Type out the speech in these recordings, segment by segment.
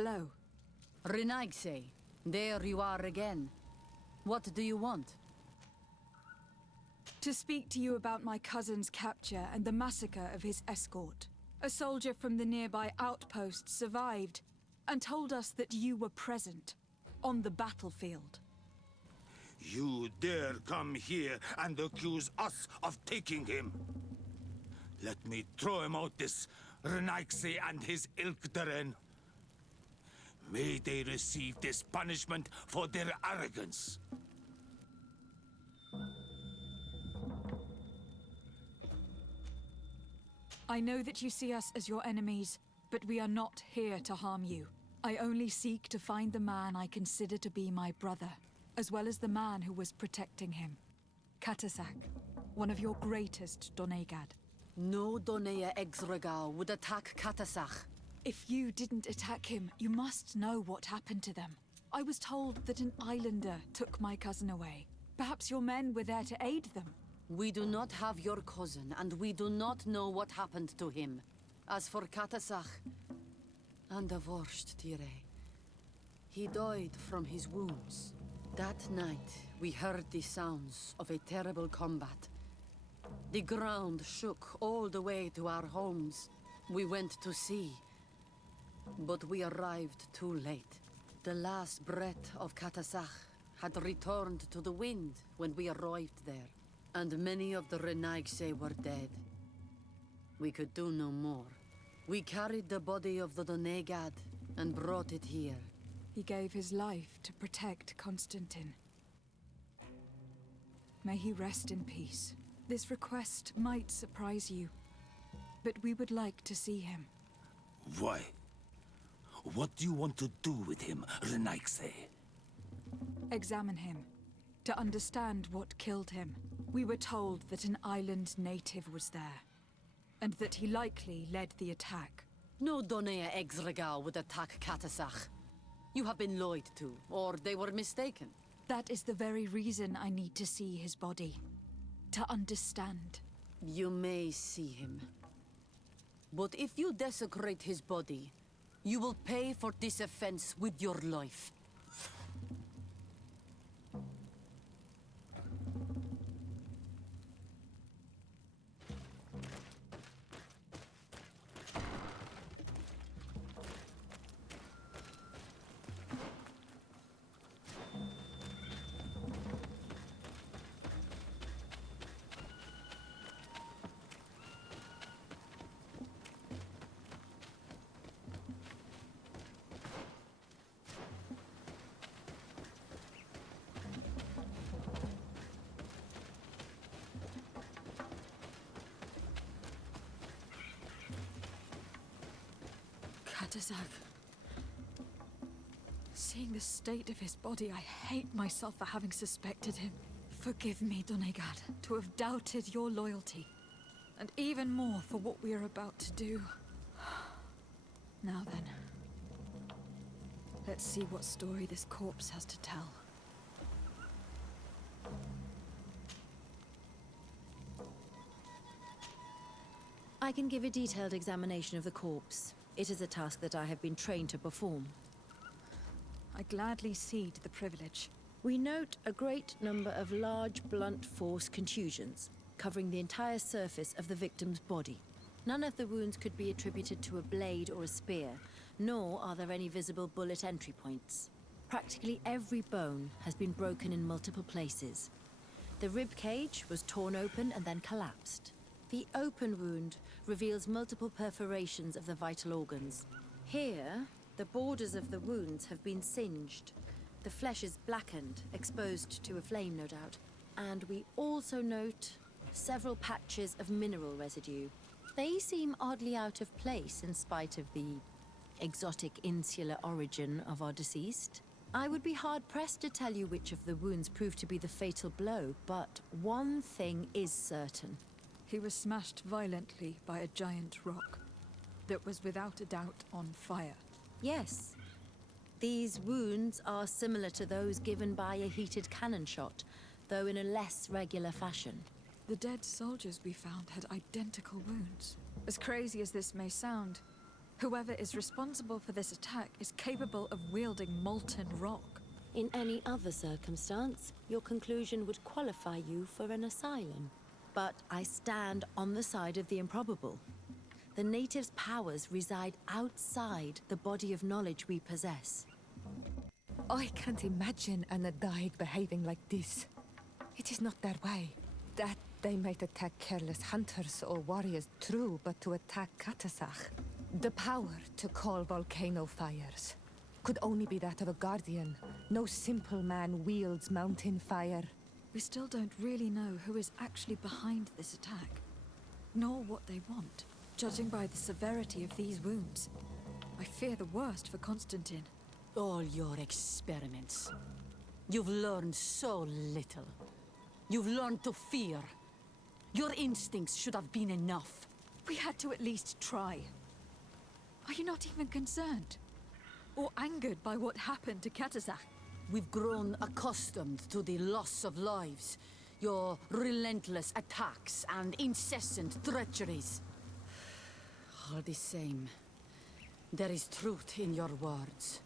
Hello. Renaigse, there you are again. What do you want? To speak to you about my cousin's capture and the massacre of his escort. A soldier from the nearby outpost survived and told us that you were present on the battlefield. You dare come here and accuse us of taking him? Let me throw him out this Renaigse and his Ilkdaren. May they receive this punishment for their arrogance. I know that you see us as your enemies, but we are not here to harm you. I only seek to find the man I consider to be my brother, as well as the man who was protecting him. Katasak, one of your greatest Donegad. No Donea Exregal would attack Katasak. If you didn't attack him, you must know what happened to them. I was told that an islander took my cousin away. Perhaps your men were there to aid them. We do not have your cousin, and we do not know what happened to him. As for Katasak, and the worst, Tire, he died from his wounds. That night, we heard the sounds of a terrible combat. The ground shook all the way to our homes. We went to see, but we arrived too late. The last breath of Katasak had returned to the wind when we arrived there, and many of the Renaigse were dead. We could do no more. We carried the body of the Donegad and brought it here. He gave his life to protect Constantine. May he rest in peace. This request might surprise you, but we would like to see him. Why? What do you want to do with him, Renaigse? Examine him, to understand what killed him. We were told that an island native was there, and that he likely led the attack. No Donea Exregal would attack Katasak. You have been lied to, or they were mistaken. That is the very reason I need to see his body. To understand. You may see him. But if you desecrate his body, you will pay for this offense with your life. Katasak. Seeing the state of his body, I hate myself for having suspected him. Forgive me, Donegad, to have doubted your loyalty. And even more for what we are about to do. Now then, let's see what story this corpse has to tell. I can give a detailed examination of the corpse. It is a task that I have been trained to perform. I gladly cede the privilege. We note a great number of large, blunt force contusions, covering the entire surface of the victim's body. None of the wounds could be attributed to a blade or a spear, nor are there any visible bullet entry points. Practically every bone has been broken in multiple places. The rib cage was torn open and then collapsed. The open wound reveals multiple perforations of the vital organs. Here, the borders of the wounds have been singed. The flesh is blackened, exposed to a flame, no doubt. And we also note several patches of mineral residue. They seem oddly out of place in spite of the exotic insular origin of our deceased. I would be hard-pressed to tell you which of the wounds proved to be the fatal blow, but one thing is certain. He was smashed violently by a giant rock that was without a doubt on fire. Yes. These wounds are similar to those given by a heated cannon shot, though in a less regular fashion. The dead soldiers we found had identical wounds. As crazy as this may sound, Whoever is responsible for this attack is capable of wielding molten rock. In any other circumstance, your conclusion would qualify you for an asylum. But I stand on the side of the improbable. The natives' powers reside outside the body of knowledge we possess. I can't imagine an Adaig behaving like this. It is not their way. That they might attack careless hunters or warriors, true, but to attack Katasach, the power to call volcano fires, could only be that of a guardian. No simple man wields mountain fire. We still don't really know who is actually behind this attack, nor what they want. Judging by the severity of these wounds, I fear the worst for Constantine. All your experiments. You've learned so little. You've learned to fear. Your instincts should have been enough. We had to at least try. Are you not even concerned? Or angered by what happened to Katasach? We've grown accustomed to the loss of lives, your relentless attacks and incessant treacheries. All the same, there is truth in your words.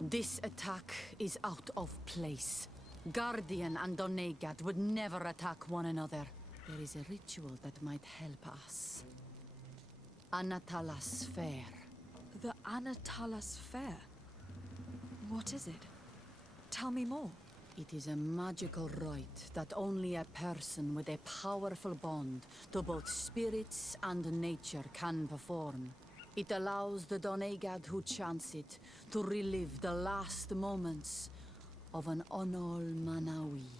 This attack is out of place. Guardian and Donegad would never attack one another. There is a ritual that might help us. Anatalas Fair. The Anatalas Fair? What is it? Tell me more. It is a magical rite that only a person with a powerful bond to both spirits and nature can perform. It allows the Donegad who chants it to relive the last moments of an Onol Manawi.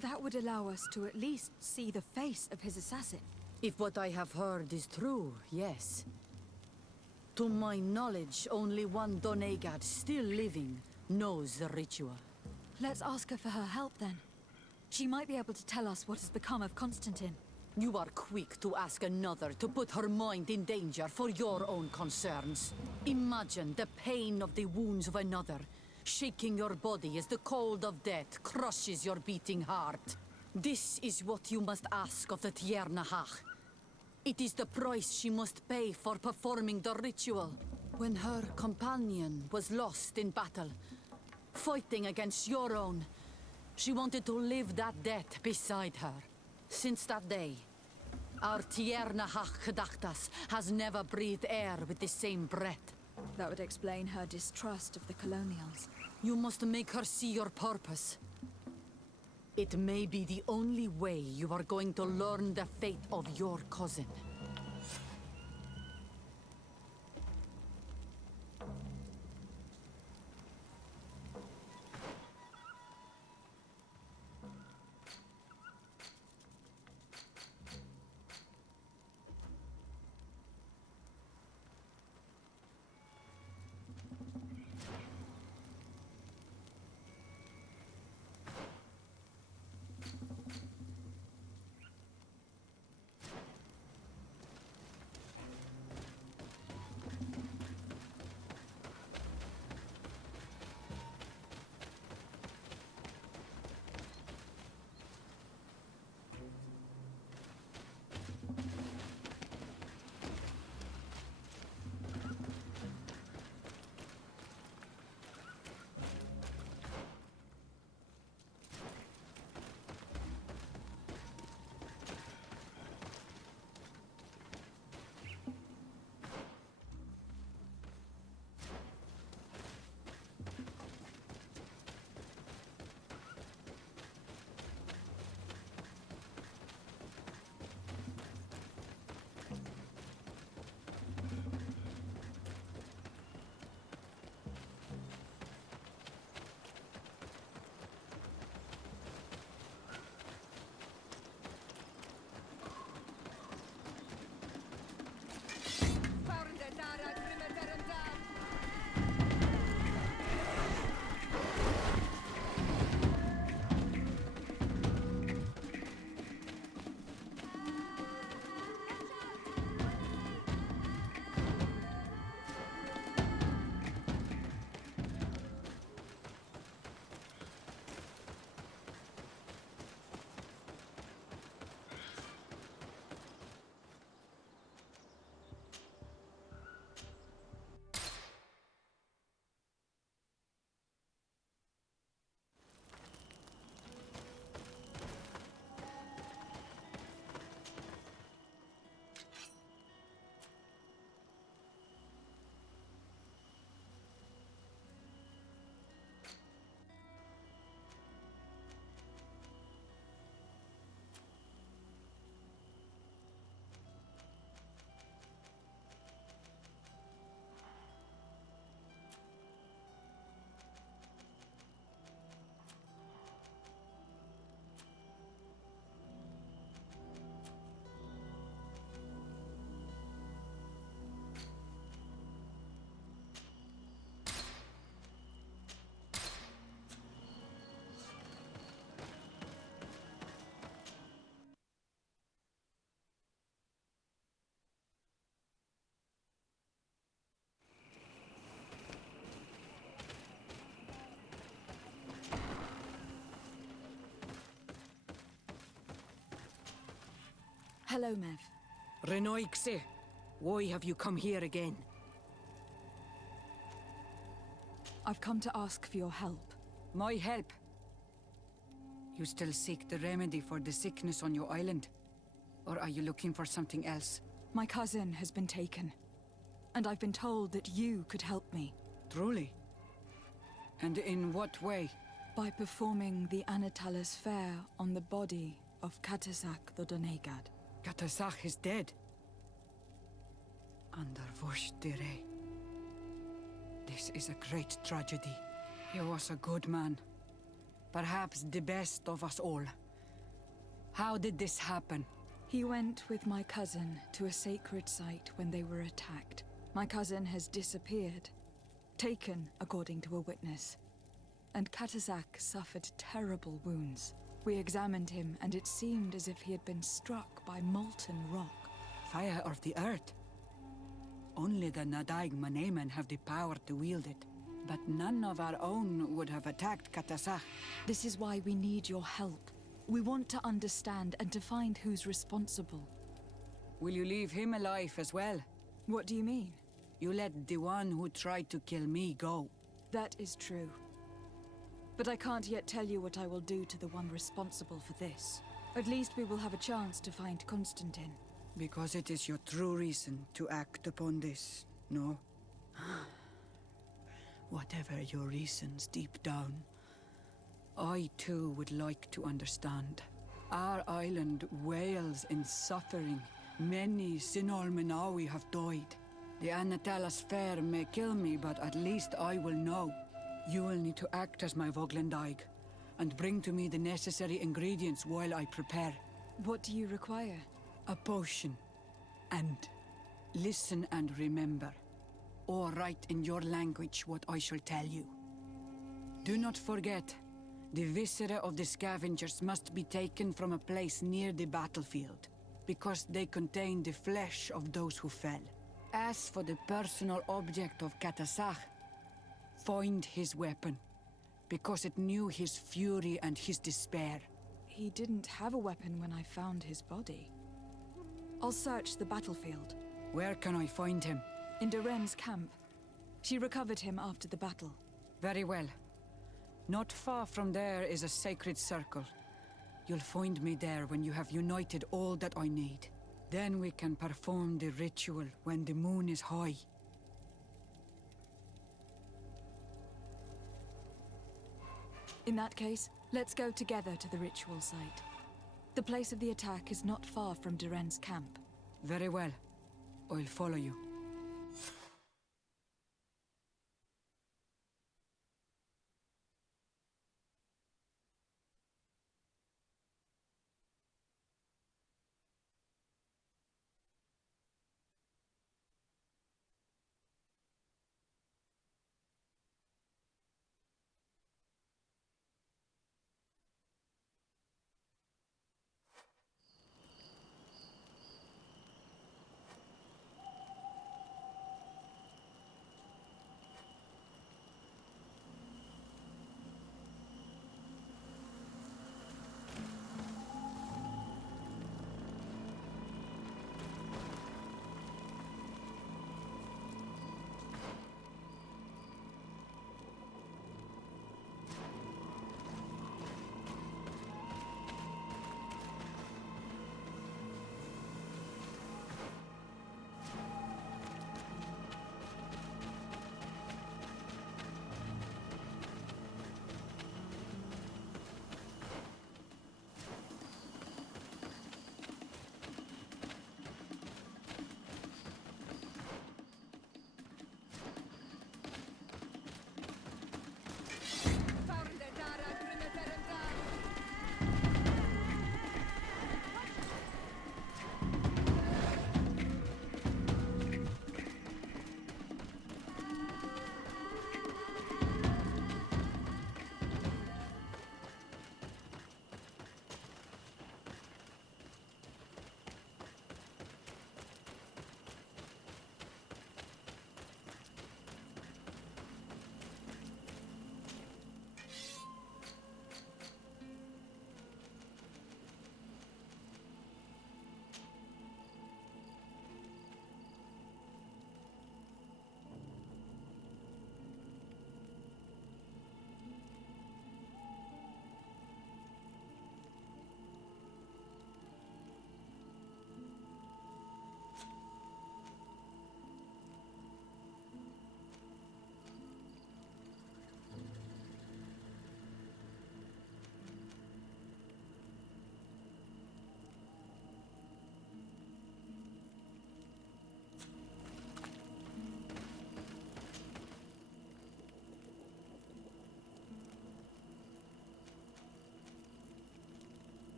That would allow us to at least see the face of his assassin. If what I have heard is true, yes. To my knowledge, only one Donegad still living knows the ritual. Let's ask her for her help then. She might be able to tell us what has become of Constantine. You are quick to ask another to put her mind in danger for your own concerns. Imagine the pain of the wounds of another, shaking your body as the cold of death crushes your beating heart. This is what you must ask of the Tiernahach. It is the price she must pay for performing the ritual. When her companion was lost in battle, fighting against your own, she wanted to live that death beside her. Since that day, our Tiernahach Gedachtas has never breathed air with the same breath. That would explain her distrust of the colonials. You must make her see your purpose. It may be the only way you are going to learn the fate of your cousin. Hello, Mev. Renoixe, why have you come here again? I've come to ask for your help. My help? You still seek the remedy for the sickness on your island? Or are you looking for something else? My cousin has been taken, and I've been told that you could help me. Truly? And in what way? By performing the Anatalis fair on the body of Katasak the Donegad. Katasach is dead. Under Voshtire. This is a great tragedy. He was a good man. Perhaps the best of us all. How did this happen? He went with my cousin to a sacred site when they were attacked. My cousin has disappeared. Taken, according to a witness. And Katasak suffered terrible wounds. We examined him, and it seemed as if he had been struck by molten rock. Fire of the earth. Only the Nadaig Manemen have the power to wield it. But none of our own would have attacked Katasach. This is why we need your help. We want to understand and to find who's responsible. Will you leave him alive as well? What do you mean? You let the one who tried to kill me go. That is true. But I can't yet tell you what I will do to the one responsible for this. At least we will have a chance to find Constantine. Because it is your true reason to act upon this, no? Whatever your reasons deep down, I too would like to understand. Our island wails in suffering. Many Sinol Menawi have died. The Anatalas fair may kill me, but at least I will know. You will need to act as my Voglendaig, and bring to me the necessary ingredients while I prepare. What do you require? A potion. And listen and remember, or write in your language what I shall tell you. Do not forget, the viscera of the scavengers must be taken from a place near the battlefield, because they contain the flesh of those who fell. As for the personal object of Katasach, find his weapon, because it knew his fury and his despair. He didn't have a weapon when I found his body. I'll search the battlefield. Where can I find him? In Duren's camp. She recovered him after the battle. Very well. Not far from there is a sacred circle. You'll find me there when you have united all that I need. Then we can perform the ritual when the moon is high. In that case, let's go together to the ritual site. The place of the attack is not far from Duren's camp. Very well. I'll follow you.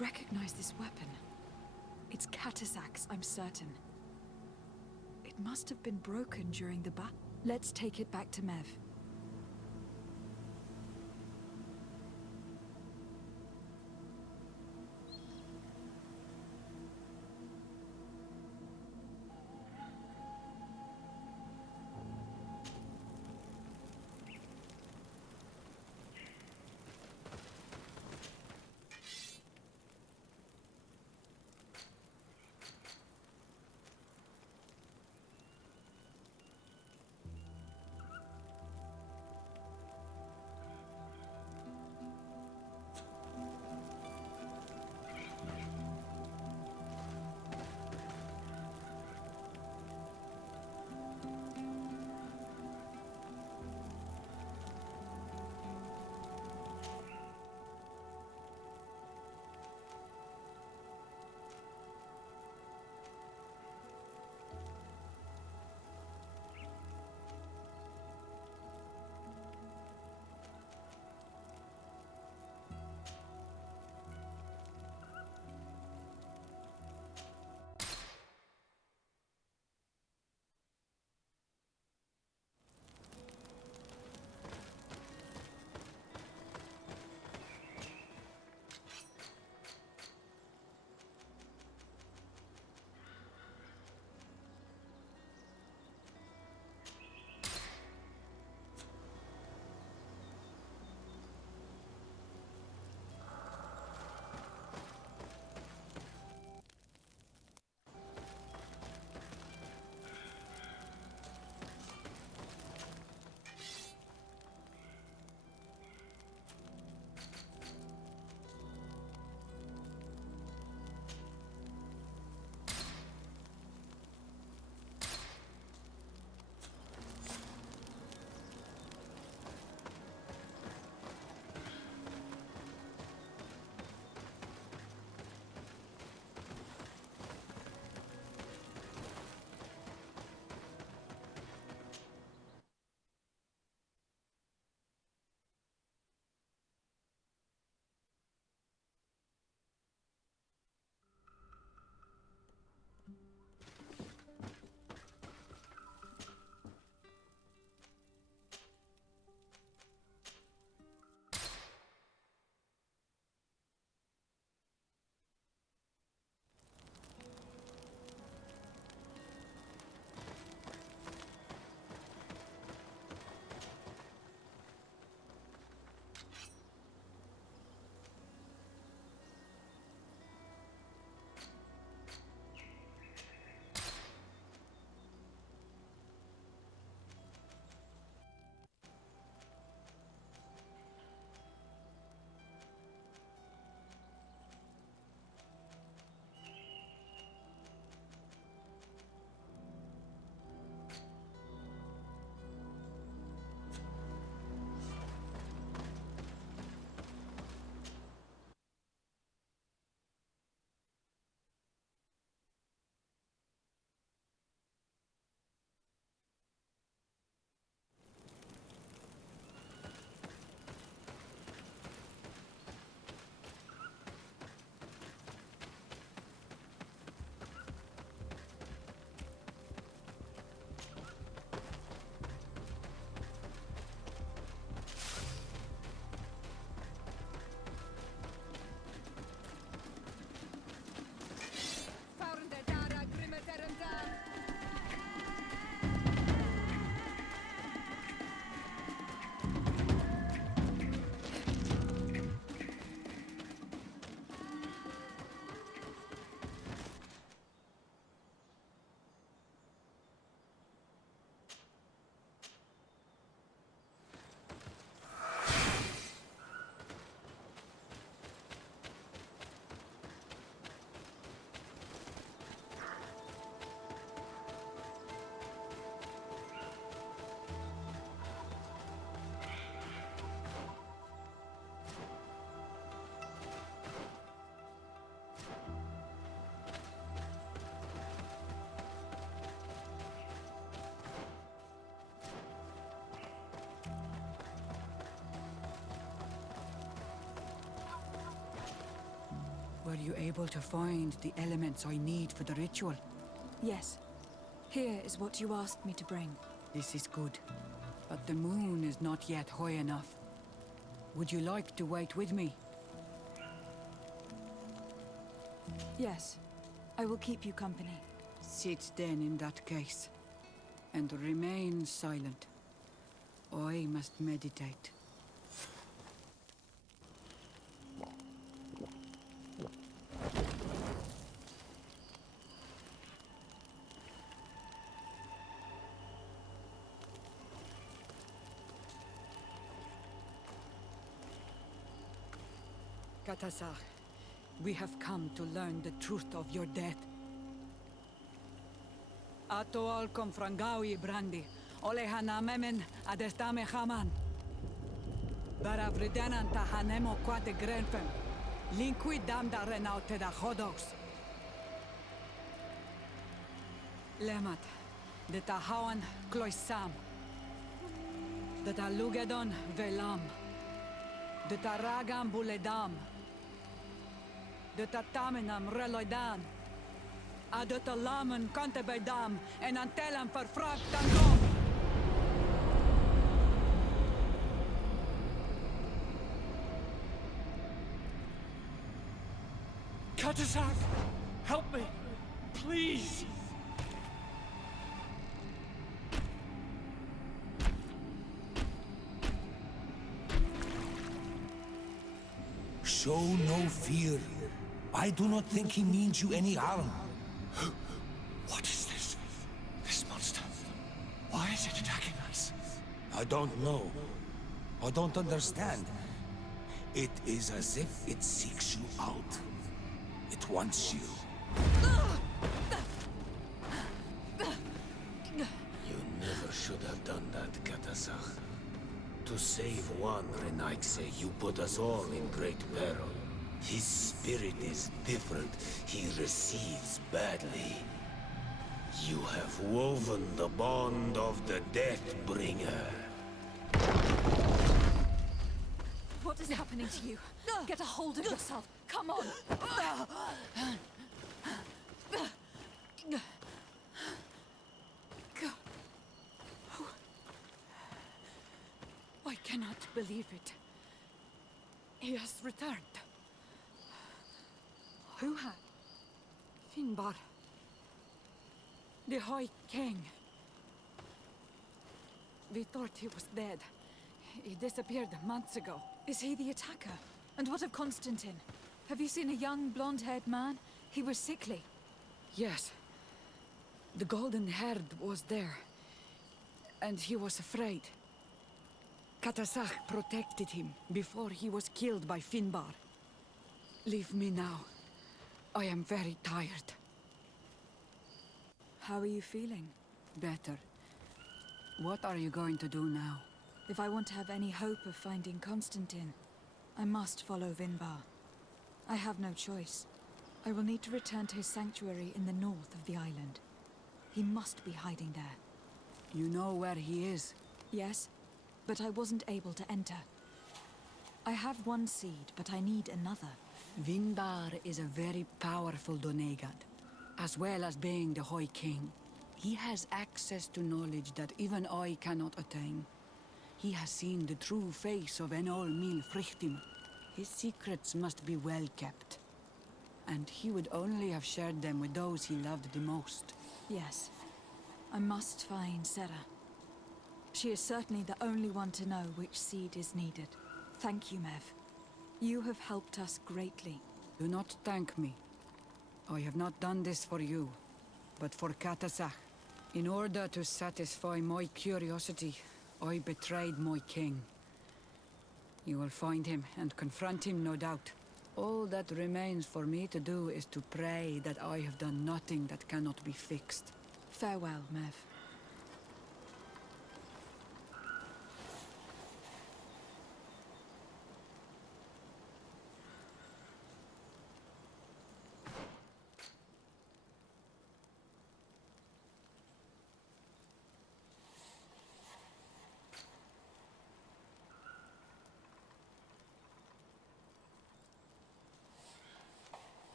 recognize this weapon. It's Katasak's, I'm certain. It must have been broken during the battle. Let's take it back to Mev. Are you able to find the elements I need for the ritual? Yes. Here is what you asked me to bring. This is good. But the moon is not yet high enough. Would you like to wait with me? Yes. I will keep you company. Sit then in that case. And remain silent. I must meditate. Katasar, we have come to learn the truth of your death. Ato al confrangawi brandi, olehana memen adestame haman. Baravridenan tahanemo quate grenfen, linqui damda renaute da hodos. Lemat, de tahawan kloisam, de talugedon velam, de taragam buledam, de tatamenam reloidan, de talamen kantebedam en antelam verfragtangom. Katasak, help me, please. Show no fear. I do not think he means you any harm. What is this? This monster. Why is it attacking us? I don't know. I don't understand. It is as if it seeks you out. It wants you. You never should have done that, Katasach. To save one Renaikse, you put us all in great peril. His spirit is different. He receives badly. You have woven the bond of the Deathbringer. What is happening to you? Get a hold of yourself. Come on. I cannot believe it. He has returned. Who had? Finbar. The High King. We thought he was dead. He disappeared months ago. Is he the attacker? And what of Constantine? Have you seen a young, blonde-haired man? He was sickly. Yes. The golden haired was there. And he was afraid. Katasach protected him before he was killed by Finbar. Leave me now. I am very tired. How are you feeling? Better. What are you going to do now? If I want to have any hope of finding Constantine, I must follow Vinbar. I have no choice. I will need to return to his sanctuary in the north of the island. He must be hiding there. You know where he is? Yes, but I wasn't able to enter. I have one seed, but I need another. Vinbar is a very powerful Donegad, as well as being the High King. He has access to knowledge that even I cannot attain. He has seen the true face of Enol Mil Frichtim. His secrets must be well kept. And he would only have shared them with those he loved the most. Yes. I must find Sarah. She is certainly the only one to know which seed is needed. Thank you, Mev. You have helped us greatly. Do not thank me. I have not done this for you, but for Katasach. In order to satisfy my curiosity, I betrayed my king. You will find him and confront him, no doubt. All that remains for me to do is to pray that I have done nothing that cannot be fixed. Farewell, Mev.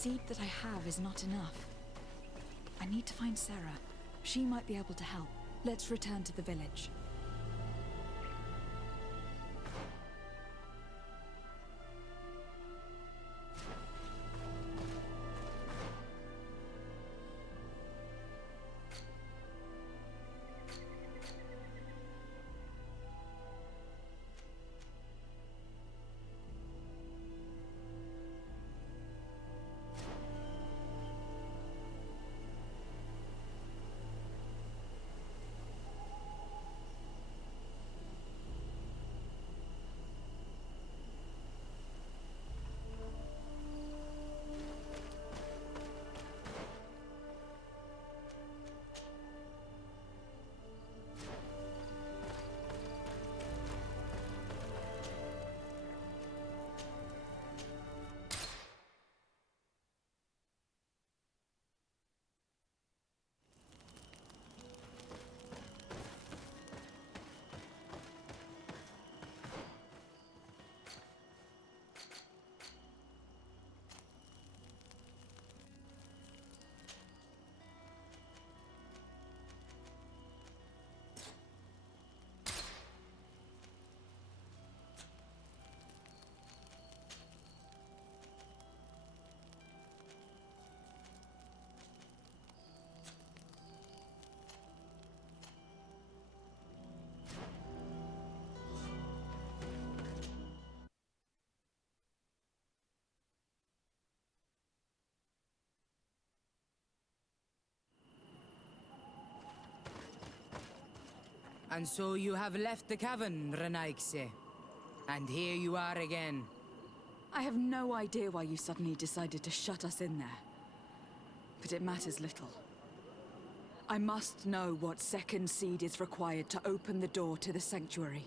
seed that I have is not enough. I need to find Sarah. She might be able to help. Let's return to the village. And so you have left the cavern, Renaigse. And here you are again. I have no idea why you suddenly decided to shut us in there. But it matters little. I must know what second seed is required to open the door to the sanctuary.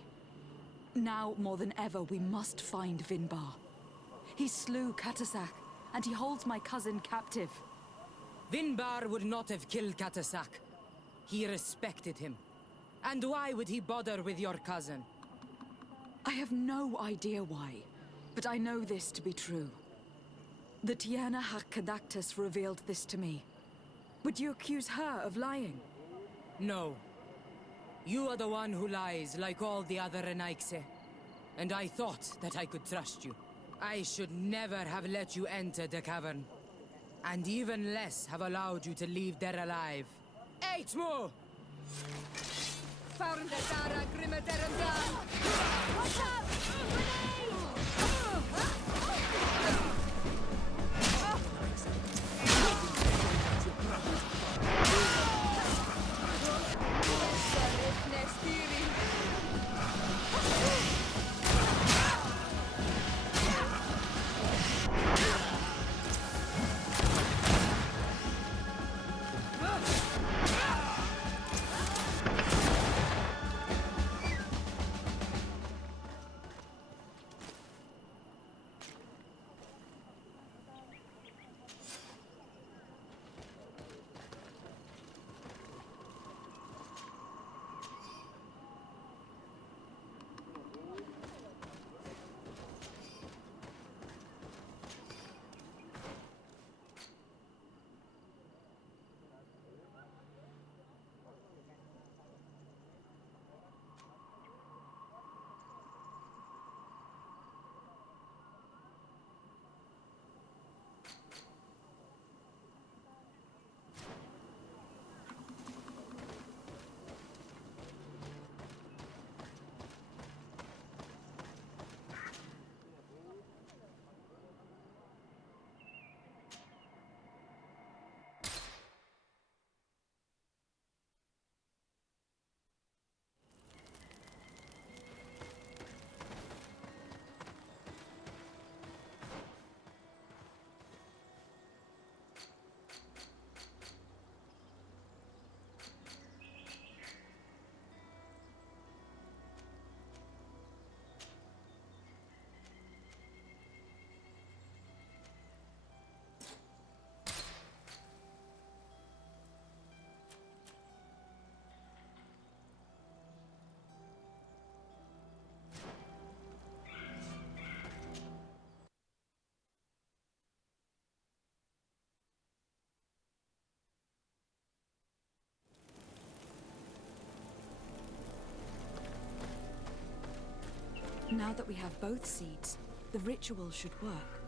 Now, more than ever, we must find Vinbar. He slew Katasak, and he holds my cousin captive. Vinbar would not have killed Katasak. He respected him. And why would he bother with your cousin? I have no idea why, but I know this to be true. The Tiana Hakkadactus revealed this to me. Would you accuse her of lying? No. You are the one who lies like all the other Renaigse. And I thought that I could trust you. I should never have let you enter the cavern. And even less have allowed you to leave there alive. Eight more! Found the Dara Grimaderam. Watch out! Grenade! Now that we have both seeds, the ritual should work.